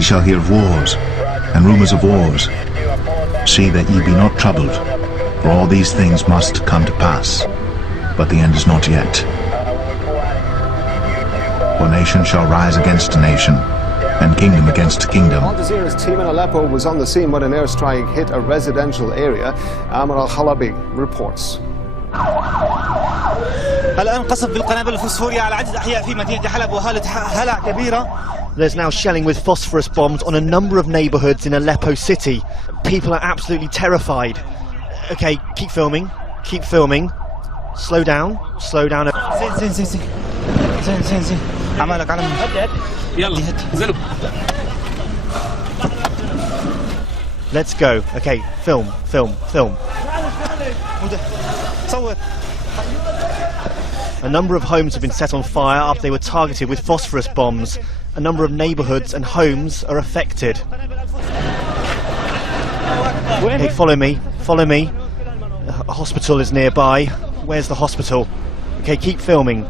ye shall hear of wars, and rumours of wars. See that ye be not troubled, for all these things must come to pass, but the end is not yet. For nation shall rise against nation, and kingdom against kingdom. Al Jazeera's team in Aleppo was on the scene when an airstrike hit a residential area. Amr Al-Halabi reports. الآن قصف بالقنابل الفسفورية على عدة أحياء في مدينة حلب وهالة هلع كبيرة. There's now shelling with phosphorus bombs on a number of neighbourhoods in Aleppo city. People are absolutely terrified. Okay, keep filming, keep filming. Slow down, slow down. زين عمالك على يلا زلوا. Let's go. Okay, film. صور. A number of homes have been set on fire after they were targeted with phosphorus bombs. A number of neighbourhoods and homes are affected. Okay, follow me. A hospital is nearby. Where's the hospital? Okay, keep filming.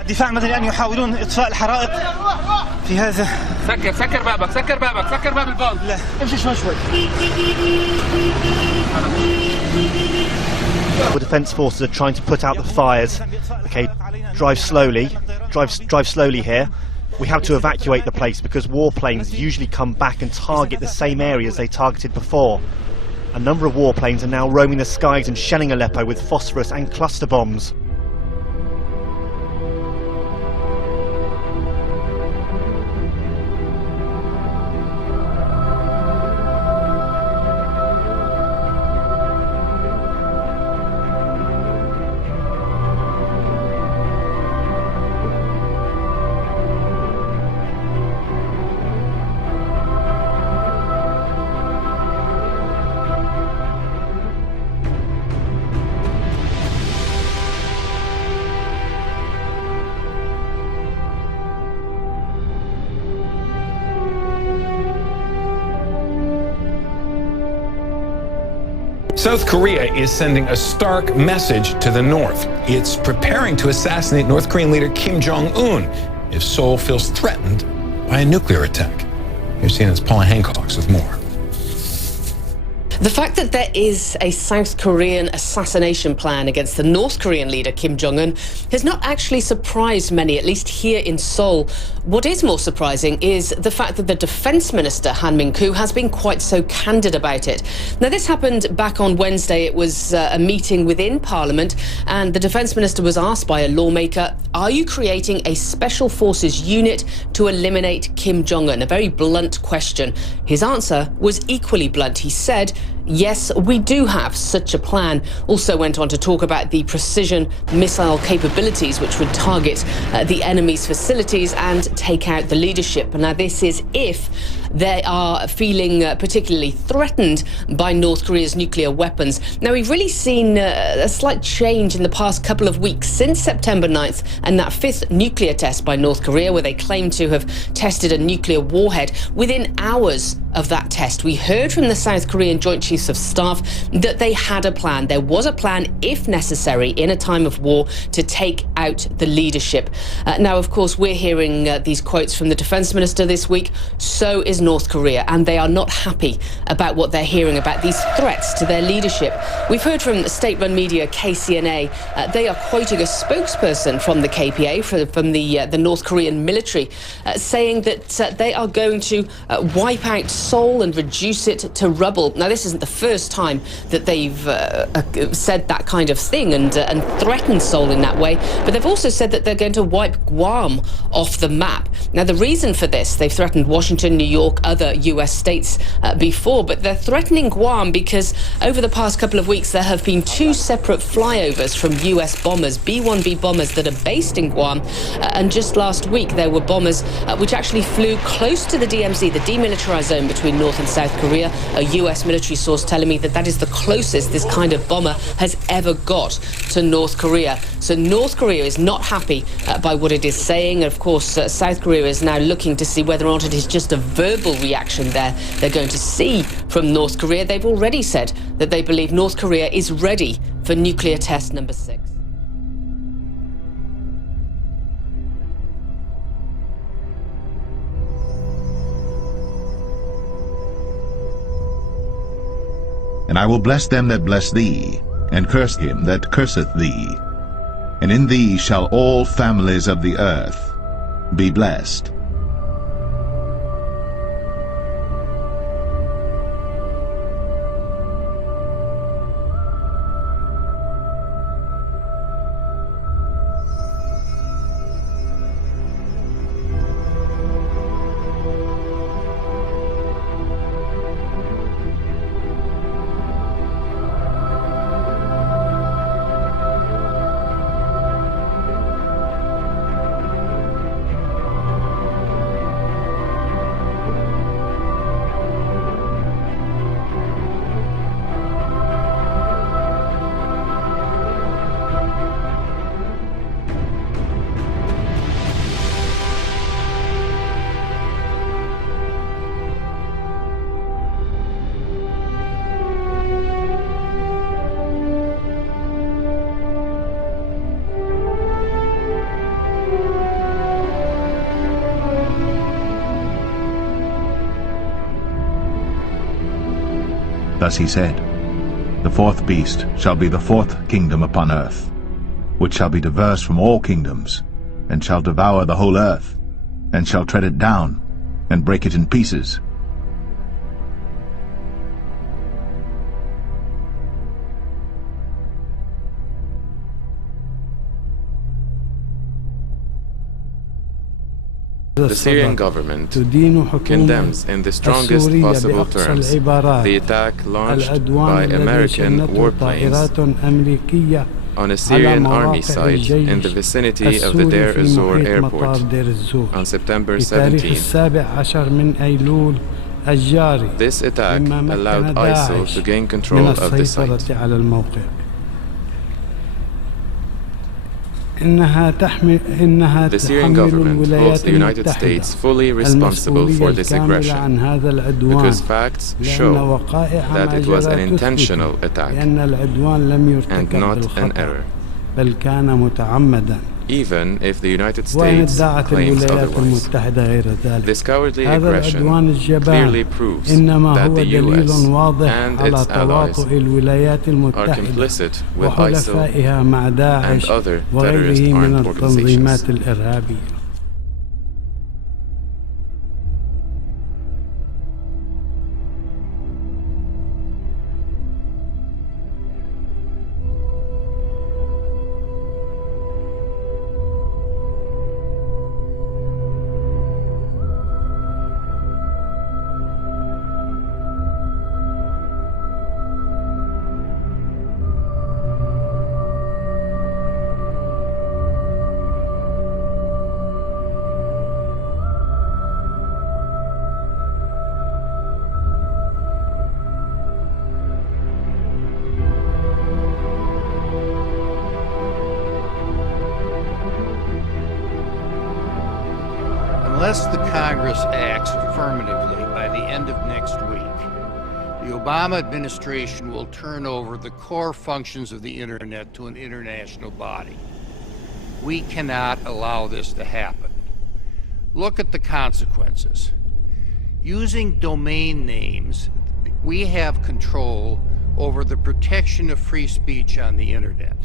الدفاع المدني الآن يحاولون إطفاء الحرائق في هذا. سكر باب الباب. لا امشي شوي. The defence forces are trying to put out the fires. Okay, drive slowly here. We have to evacuate the place because warplanes usually come back and target the same areas they targeted before. A number of warplanes are now roaming the skies and shelling Aleppo with phosphorus and cluster bombs. South Korea is sending a stark message to the North. It's preparing to assassinate North Korean leader Kim Jong-un if Seoul feels threatened by a nuclear attack. Here's CNN's Paula Hancocks with more. The fact that there is a South Korean assassination plan against the North Korean leader Kim Jong-un has not actually surprised many, at least here in Seoul. What is more surprising is the fact that the Defence Minister, Han Min-koo, has been quite so candid about it. Now, this happened back on Wednesday. It was a meeting within Parliament, and the Defence Minister was asked by a lawmaker, are you creating a special forces unit to eliminate Kim Jong-un? A very blunt question. His answer was equally blunt. He said, yes, we do have such a plan. Also went on to talk about the precision missile capabilities which would target the enemy's facilities and take out the leadership. Now, this is if they are feeling particularly threatened by North Korea's nuclear weapons. Now, we've really seen a slight change in the past couple of weeks since September 9th and that fifth nuclear test by North Korea, where they claim to have tested a nuclear warhead. Within hours of that test, we heard from the South Korean Joint Chiefs of Staff that they had a plan. There was a plan, if necessary, in a time of war, to take out the leadership. Now, of course, we're hearing these quotes from the Defence Minister this week. So is North Korea, and they are not happy about what they're hearing about these threats to their leadership. We've heard from state-run media KCNA. They are quoting a spokesperson from the KPA, from the North Korean military, saying that they are going to wipe out Seoul and reduce it to rubble. Now, this isn't the first time that they've said that kind of thing and threatened Seoul in that way, but they've also said that they're going to wipe Guam off the map. Now, the reason for this, they've threatened Washington, New York, other US states before, but they're threatening Guam because over the past couple of weeks there have been two separate flyovers from US bombers, B-1B bombers that are based in Guam, and just last week there were bombers which actually flew close to the DMZ, the demilitarized zone between North and South Korea. A US military source telling me that that is the closest this kind of bomber has ever got to North Korea. So North Korea is not happy by what it is saying. Of course, South Korea is now looking to see whether or not it is just a verbal reaction they're going to see from North Korea. They've already said that they believe North Korea is ready for nuclear test number 6. And I will bless them that bless thee, and curse him that curseth thee. And in thee shall all families of the earth be blessed. Thus he said, The fourth beast shall be the fourth kingdom upon earth, which shall be diverse from all kingdoms, and shall devour the whole earth, and shall tread it down, and break it in pieces. The Syrian government condemns in the strongest possible terms the attack launched by American warplanes on a Syrian army site in the vicinity of the Deir ez-Zor airport on September 17. This attack allowed ISIL to gain control of the site. The Syrian government holds the United States fully responsible for this aggression because facts show that it was an intentional attack and not an error, even if the United States claims otherwise. This cowardly aggression clearly proves that the US and its allies are complicit with ISIL and other terrorist armed organizations. Unless the Congress acts affirmatively by the end of next week, the Obama administration will turn over the core functions of the Internet to an international body. We cannot allow this to happen. Look at the consequences. Using domain names, we have control over the protection of free speech on the Internet.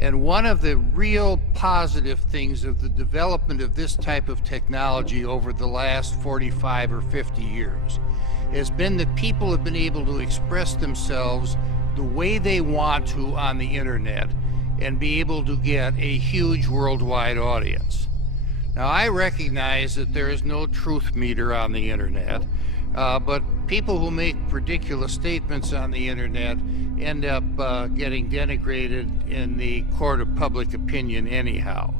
And one of the real positive things of the development of this type of technology over the last 45 or 50 years has been that people have been able to express themselves the way they want to on the Internet and be able to get a huge worldwide audience. Now, I recognize that there is no truth meter on the Internet, but people who make ridiculous statements on the Internet end up getting denigrated in the court of public opinion anyhow.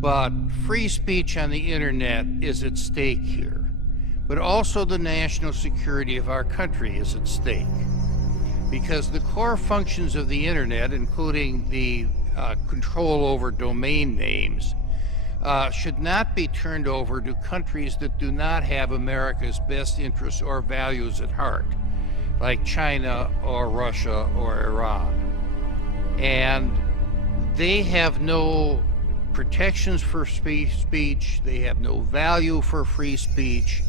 But free speech on the Internet is at stake here. But also the national security of our country is at stake. Because the core functions of the Internet, including the control over domain names, should not be turned over to countries that do not have America's best interests or values at heart, like China or Russia or Iran. And they have no protections for free speech, they have no value for free speech,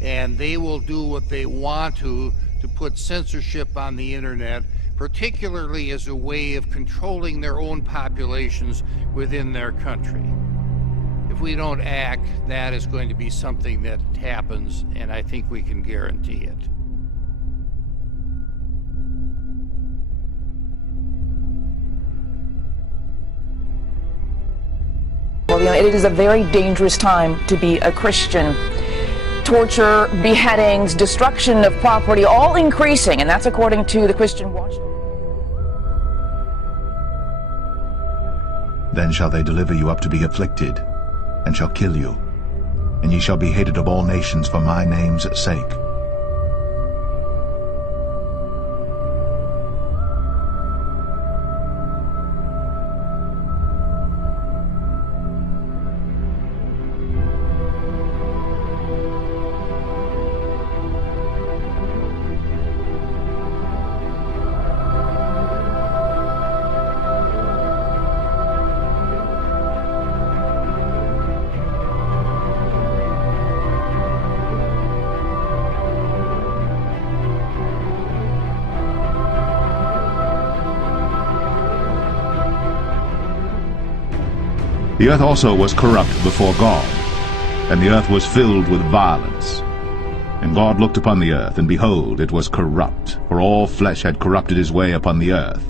and they will do what they want to to put censorship on the internet, particularly as a way of controlling their own populations within their country. If we don't act, that is going to be something that happens, and I think we can guarantee it. Well, you know, it is a very dangerous time to be a Christian. Torture, beheadings, destruction of property, all increasing, and that's according to the Christian Watchdog. Then shall they deliver you up to be afflicted, and shall kill you, and ye shall be hated of all nations for my name's sake. The earth also was corrupt before God, and the earth was filled with violence. And God looked upon the earth, and behold, it was corrupt, for all flesh had corrupted his way upon the earth.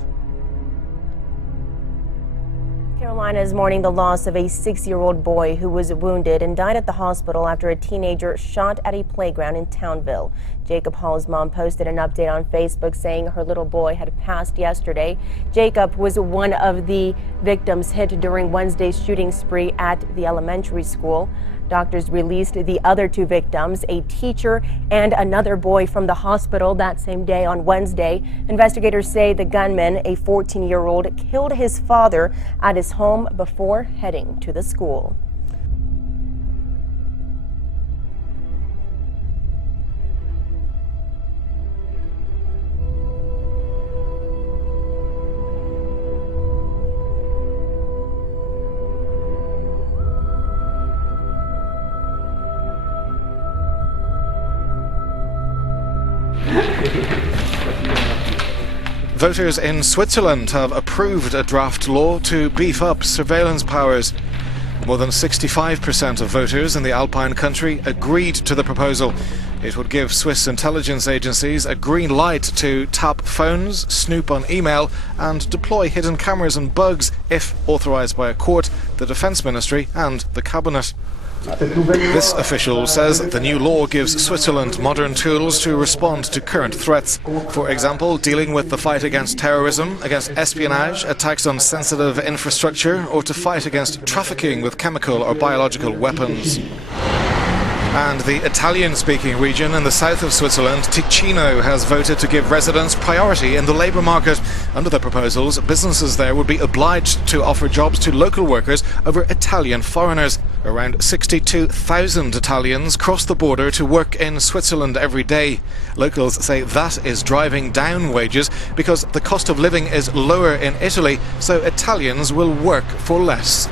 Carolina is mourning the loss of a 6-year-old boy who was wounded and died at the hospital after a teenager shot at a playground in Townville. Jacob Hall's mom posted an update on Facebook saying her little boy had passed yesterday. Jacob was one of the victims hit during Wednesday's shooting spree at the elementary school. Doctors released the other 2 victims, a teacher and another boy, from the hospital that same day on Wednesday. Investigators say the gunman, a 14-year-old, killed his father at his home before heading to the school. Voters in Switzerland have approved a draft law to beef up surveillance powers. More than 65% of voters in the Alpine country agreed to the proposal. It would give Swiss intelligence agencies a green light to tap phones, snoop on email, and deploy hidden cameras and bugs if authorized by a court, the Defense Ministry and the Cabinet. This official says the new law gives Switzerland modern tools to respond to current threats. For example, dealing with the fight against terrorism, against espionage, attacks on sensitive infrastructure, or to fight against trafficking with chemical or biological weapons. And the Italian-speaking region in the south of Switzerland, Ticino, has voted to give residents priority in the labour market. Under the proposals, businesses there would be obliged to offer jobs to local workers over Italian foreigners. Around 62,000 Italians cross the border to work in Switzerland every day. Locals say that is driving down wages because the cost of living is lower in Italy, so Italians will work for less.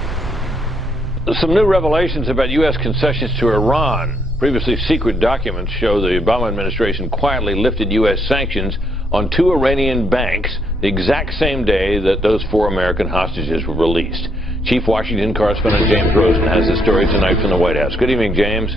Some new revelations about U.S. concessions to Iran. Previously secret documents show the Obama administration quietly lifted U.S. sanctions on 2 Iranian banks the exact same day that those 4 American hostages were released. Chief Washington correspondent James Rosen has the story tonight from the White House. Good evening, James.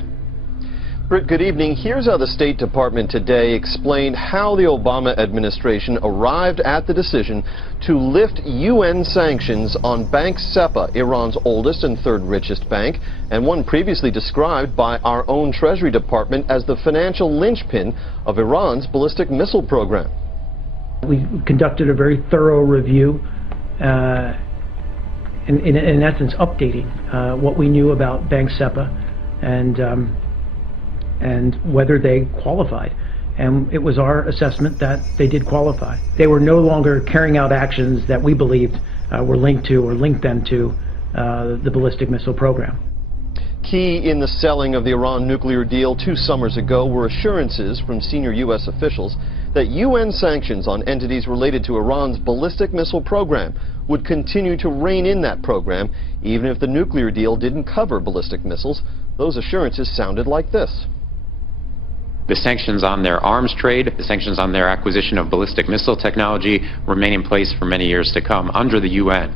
Britt, good evening. Here's how the State Department today explained how the Obama administration arrived at the decision to lift UN sanctions on bank SEPA, Iran's oldest and 3rd richest bank, and one previously described by our own Treasury Department as the financial linchpin of Iran's ballistic missile program. We conducted a very thorough review, in essence updating what we knew about bank SEPA and whether they qualified. And it was our assessment that they did qualify. They were no longer carrying out actions that we believed were linked to or linked them to the ballistic missile program. Key in the selling of the Iran nuclear deal 2 summers ago were assurances from senior U.S. officials that UN sanctions on entities related to Iran's ballistic missile program would continue to rein in that program, even if the nuclear deal didn't cover ballistic missiles. Those assurances sounded like this. The sanctions on their arms trade, the sanctions on their acquisition of ballistic missile technology remain in place for many years to come under the UN.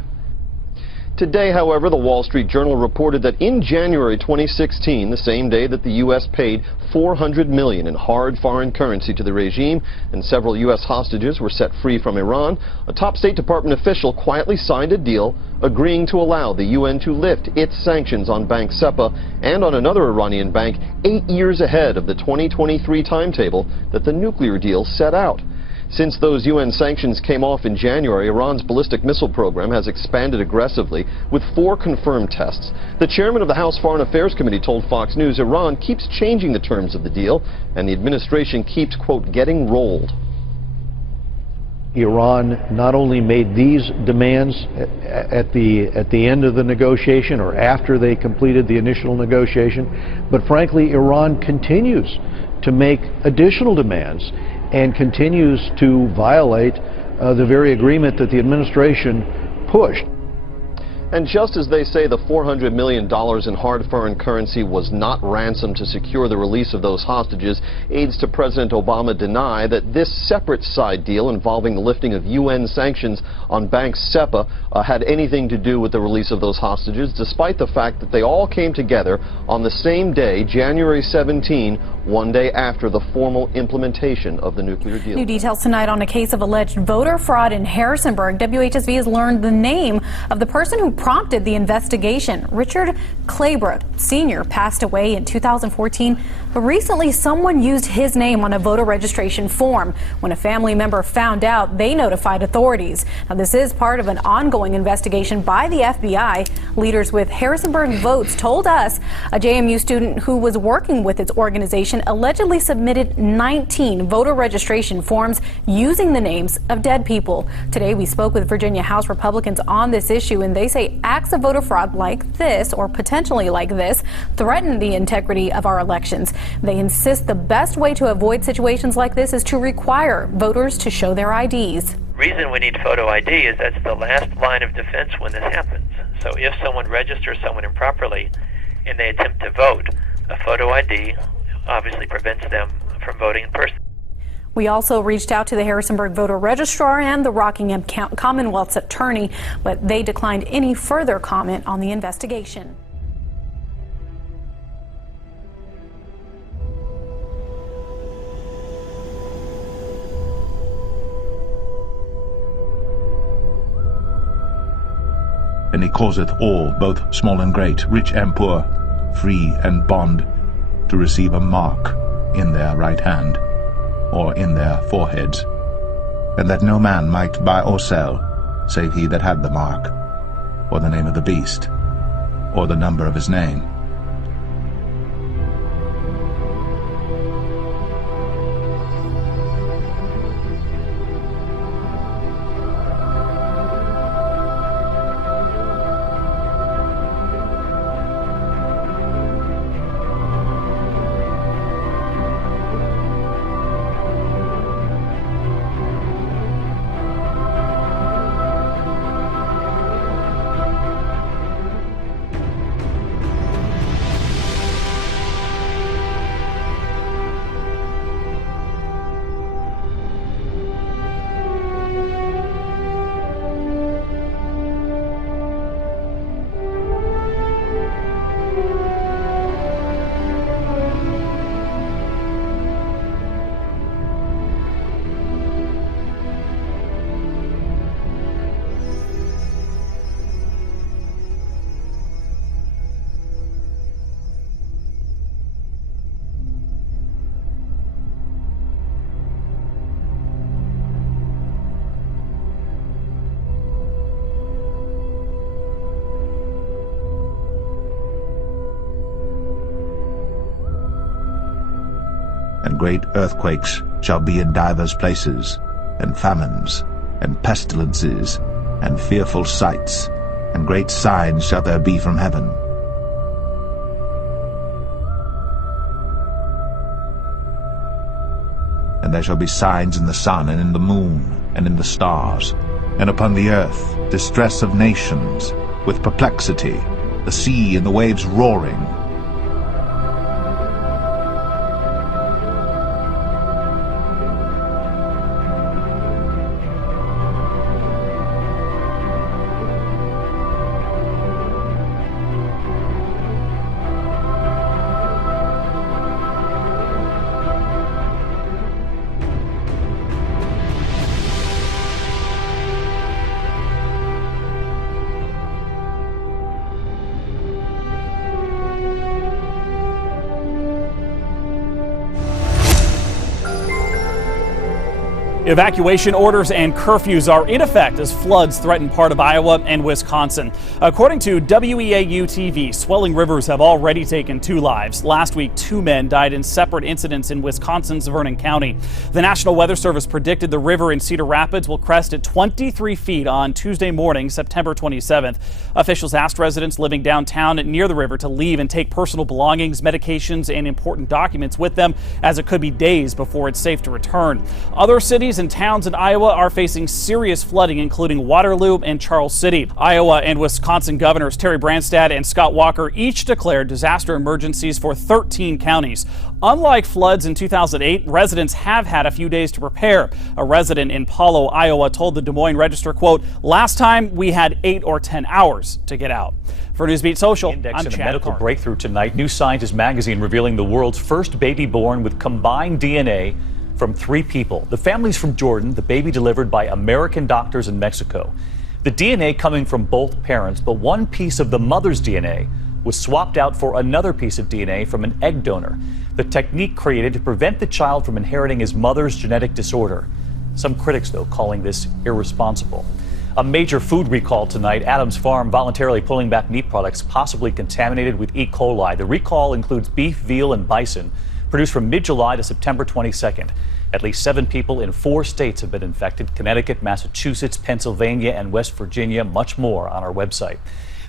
Today, however, the Wall Street Journal reported that in January 2016, the same day that the U.S. paid $400 million in hard foreign currency to the regime and several U.S. hostages were set free from Iran, a top State Department official quietly signed a deal agreeing to allow the UN to lift its sanctions on Bank SEPA and on another Iranian bank 8 years ahead of the 2023 timetable that the nuclear deal set out. Since those UN sanctions came off in January, Iran's ballistic missile program has expanded aggressively with 4 confirmed tests. The chairman of the House Foreign Affairs Committee told Fox News Iran keeps changing the terms of the deal and the administration keeps, quote, getting rolled. Iran not only made these demands at the end of the negotiation or after they completed the initial negotiation, but frankly, Iran continues to make additional demands and continues to violate the very agreement that the administration pushed. And just as they say the $400 million in hard foreign currency was not ransom to secure the release of those hostages, aides to President Obama deny that this separate side deal involving the lifting of UN sanctions on Bank SEPA had anything to do with the release of those hostages, despite the fact that they all came together on the same day, January 17, one day after the formal implementation of the nuclear deal. New details tonight on a case of alleged voter fraud in Harrisonburg. WHSV has learned the name of the person who prompted the investigation. Richard Claybrook Sr. passed away in 2014, but recently someone used his name on a voter registration form. When a family member found out, they notified authorities. Now, this is part of an ongoing investigation by the FBI. Leaders with Harrisonburg Votes told us a JMU student who was working with its organization allegedly submitted 19 voter registration forms using the names of dead people. Today, we spoke with Virginia House Republicans on this issue, and they say acts of voter fraud like this, or potentially like this, threaten the integrity of our elections. They insist the best way to avoid situations like this is to require voters to show their IDs. The reason we need photo ID is that's the last line of defense when this happens. So if someone registers someone improperly and they attempt to vote, a photo ID obviously prevents them from voting in person. We also reached out to the Harrisonburg voter registrar and the Rockingham Commonwealth's attorney, but they declined any further comment on the investigation. And he causeth all, both small and great, rich and poor, free and bond, to receive a mark in their right hand, or in their foreheads, and that no man might buy or sell, save he that had the mark, or the name of the beast, or the number of his name. And great earthquakes shall be in divers places, and famines, and pestilences, and fearful sights, and great signs shall there be from heaven. And there shall be signs in the sun, and in the moon, and in the stars, and upon the earth distress of nations, with perplexity, the sea and the waves roaring. Evacuation orders and curfews are in effect as floods threaten part of Iowa and Wisconsin. According to WEAU TV, swelling rivers have already taken 2 lives. Last week, 2 men died in separate incidents in Wisconsin's Vernon County. The National Weather Service predicted the river in Cedar Rapids will crest at 23 feet on Tuesday morning, September 27th. Officials asked residents living downtown near the river to leave and take personal belongings, medications, and important documents with them, as it could be days before it's safe to return. Other cities and towns in Iowa are facing serious flooding, including Waterloo and Charles City. Iowa and Wisconsin governors Terry Branstad and Scott Walker each declared disaster emergencies for 13 counties. Unlike floods in 2008, residents have had a few days to prepare. A resident in Paulo, Iowa told the Des Moines Register, quote, "Last time we had 8 or 10 hours to get out." For Newsbeat Social, I'm Chad Chad medical Carter. breakthrough tonight. New Scientist magazine revealing the world's first baby born with combined DNA from 3 people. The family's from Jordan, the baby delivered by American doctors in Mexico. The DNA coming from both parents, but one piece of the mother's DNA was swapped out for another piece of DNA from an egg donor. The technique created to prevent the child from inheriting his mother's genetic disorder. Some critics, though, calling this irresponsible. A major food recall tonight. Adams Farm voluntarily pulling back meat products possibly contaminated with E. coli. The recall includes beef, veal, and bison produced from mid-July to September 22nd. At least 7 people in 4 states have been infected: Connecticut, Massachusetts, Pennsylvania, and West Virginia. Much more on our website.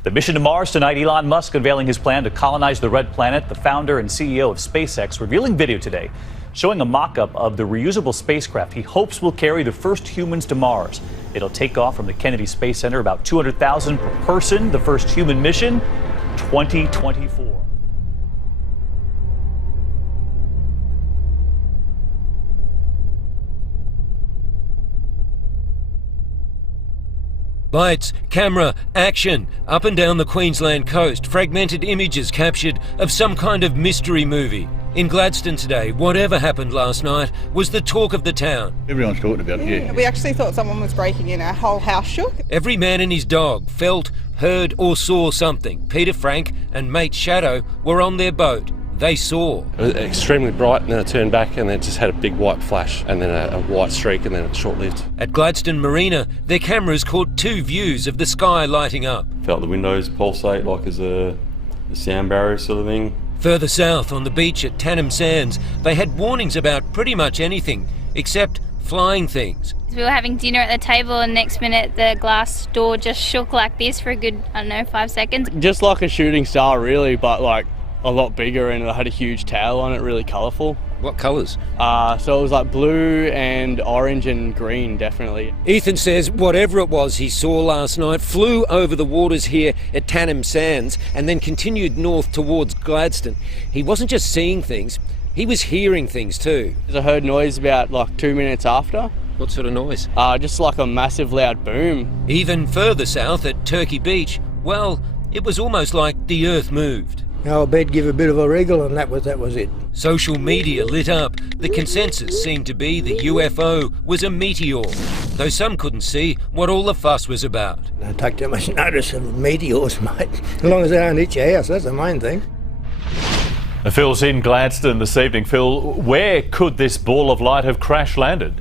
The mission to Mars tonight. Elon Musk unveiling his plan to colonize the red planet. The founder and CEO of SpaceX revealing video today showing a mock-up of the reusable spacecraft he hopes will carry the first humans to Mars. It'll take off from the Kennedy Space Center, about $200,000 per person. The first human mission, 2024. Lights, camera, action. Up and down the Queensland coast, fragmented images captured of some kind of mystery movie. In Gladstone today, whatever happened last night was the talk of the town. Everyone's talking about it, yeah. We actually thought someone was breaking in. Our whole house shook. Every man and his dog felt, heard or saw something. Peter Frank and mate Shadow were on their boat. They saw. It was extremely bright, and then it turned back and then it just had a big white flash and then a white streak, and then it's short-lived. At Gladstone Marina, their cameras caught 2 views of the sky lighting up. Felt the windows pulsate like as a sound barrier sort of thing. Further south on the beach at Tanham Sands, they had warnings about pretty much anything except flying things. We were having dinner at the table and next minute the glass door just shook like this for a good, 5 seconds. Just like a shooting star really, but like a lot bigger, and it had a huge tail on it, really colourful. What colours? So it was like blue and orange and green, definitely. Ethan says whatever it was he saw last night flew over the waters here at Tanham Sands and then continued north towards Gladstone. He wasn't just seeing things, he was hearing things too. I heard noise about like 2 minutes after. What sort of noise? Just like a massive loud boom. Even further south at Turkey Beach, well, it was almost like the earth moved. Our bed gave a bit of a wriggle and that was it. Social media lit up. The consensus seemed to be the UFO was a meteor, though some couldn't see what all the fuss was about. Don't take too much notice of meteors, mate. As long as they don't hit your house, that's the main thing. Phil's in Gladstone this evening. Phil, where could this ball of light have crash landed?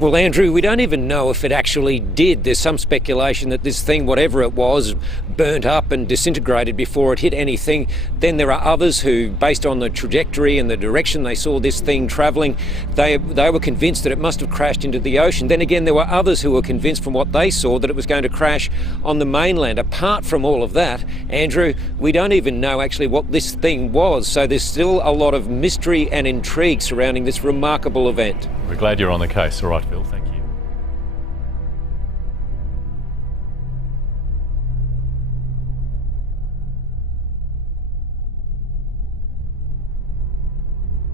Well, Andrew, we don't even know if it actually did. There's some speculation that this thing, whatever it was, burnt up and disintegrated before it hit anything. Then there are others who, based on the trajectory and the direction they saw this thing travelling, they were convinced that it must have crashed into the ocean. Then again, there were others who were convinced from what they saw that it was going to crash on the mainland. Apart from all of that, Andrew, we don't even know actually what this thing was. So there's still a lot of mystery and intrigue surrounding this remarkable event. We're glad you're on the case. All right, Phil, thank you.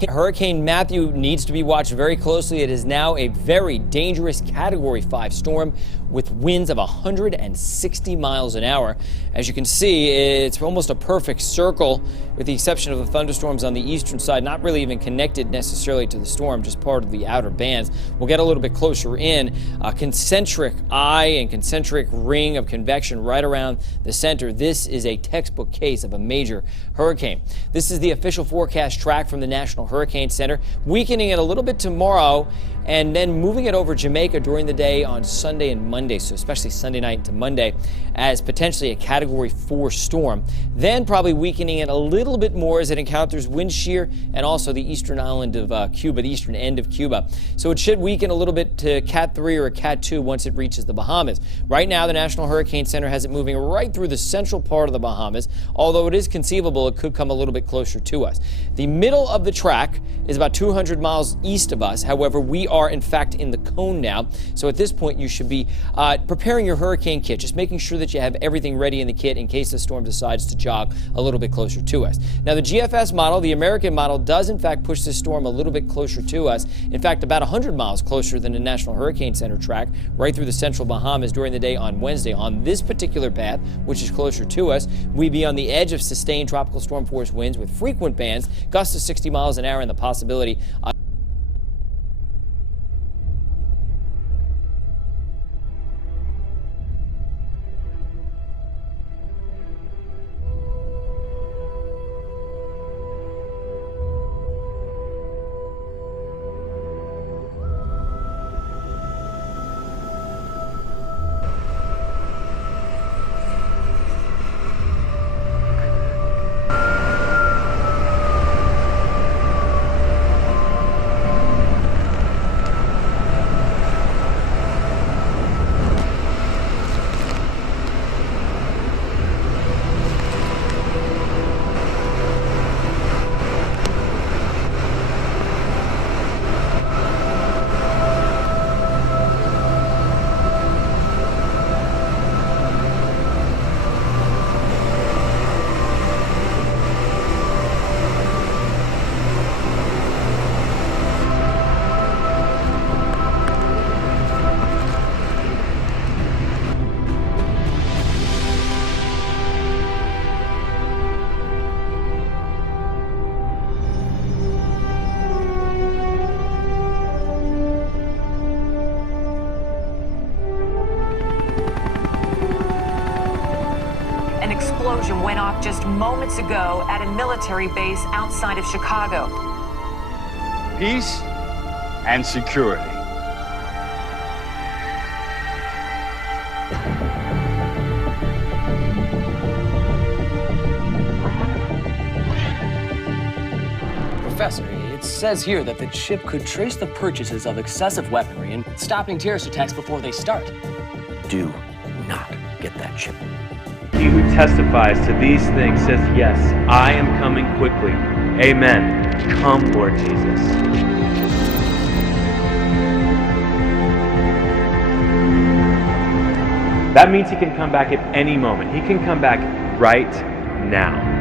Hurricane Matthew needs to be watched very closely. It is now a very dangerous Category 5 storm with winds of 160 miles an hour. As you can see, it's almost a perfect circle with the exception of the thunderstorms on the eastern side, not really even connected necessarily to the storm, just part of the outer bands. We'll get a little bit closer in. A concentric eye and concentric ring of convection right around the center. This is a textbook case of a major hurricane. This is the official forecast track from the National Hurricane Center, weakening it a little bit tomorrow, and then moving it over Jamaica during the day on Sunday and Monday, so especially Sunday night into Monday, as potentially a Category 4 storm. Then probably weakening it a little bit more as it encounters wind shear and also the eastern island of Cuba, the eastern end of Cuba. So it should weaken a little bit to Cat 3 or a Cat 2 once it reaches the Bahamas. Right now, the National Hurricane Center has it moving right through the central part of the Bahamas, although it is conceivable it could come a little bit closer to us. The middle of the track is about 200 miles east of us. However, we are in fact in the cone now. So at this point, you should be preparing your hurricane kit, just making sure that you have everything ready in the kit in case the storm decides to jog a little bit closer to us. Now, the GFS model, the American model, does in fact push this storm a little bit closer to us. In fact, about 100 miles closer than the National Hurricane Center track, right through the central Bahamas during the day on Wednesday. On this particular path, which is closer to us, we'd be on the edge of sustained tropical storm force winds with frequent bands, gusts of 60 miles an hour, and the possibility An explosion went off just moments ago at a military base outside of Chicago. Peace and security. Professor, it says here that the chip could trace the purchases of excessive weaponry and stopping terrorist attacks before they start. Do not get that chip. He who testifies to these things says, yes, I am coming quickly. Amen. Come, Lord Jesus. That means he can come back at any moment. He can come back right now.